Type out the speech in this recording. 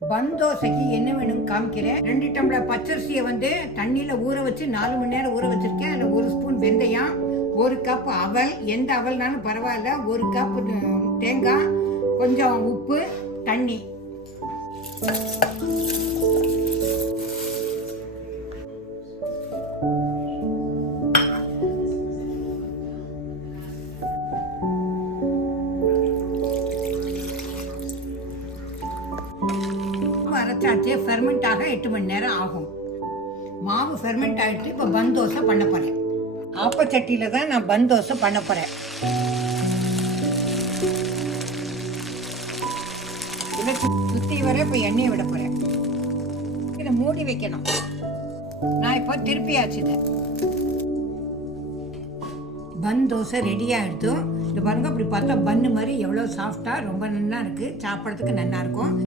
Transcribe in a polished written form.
பன் தோசைக்கு என்ன வேணும் காமிக்கிறேன். 2 டம்ளர் பச்சரிசியை தண்ணியில் ஊற வச்சு 4 மணி நேரம் ஊற வச்சிருக்கேன். அதில் 1 ஸ்பூன் வெந்தயம், 1 கப் அவல், எந்த அவல்னாலும் பரவாயில்ல, 1 கப் தேங்காய், கொஞ்சம் உப்பு, தண்ணி. அரைச்சாச்சு. ஃபெர்மெண்ட் ஆக 8 மணி நேரம் ஆகும். மாவு ஃபெர்மெண்ட் ஆகிட்டு இப்போ பன் தோசை பண்ண போகிறேன். ஆப்பச்சட்டியில் தான் நான் பன் தோசை பண்ண போகிறேன். இதை சுற்றி வர இப்போ எண்ணெயை விட போகிறேன். இதை மூடி வைக்கணும். நான் இப்போ திருப்பியாச்சு. பன் தோசை ரெடியாக எடுத்தோம். இது பாருங்க, அப்படி பார்த்தா பன்னு மாதிரி எவ்வளோ சாஃப்டாக ரொம்ப நல்லா இருக்குது. சாப்பிட்றதுக்கு நல்லா இருக்கும்.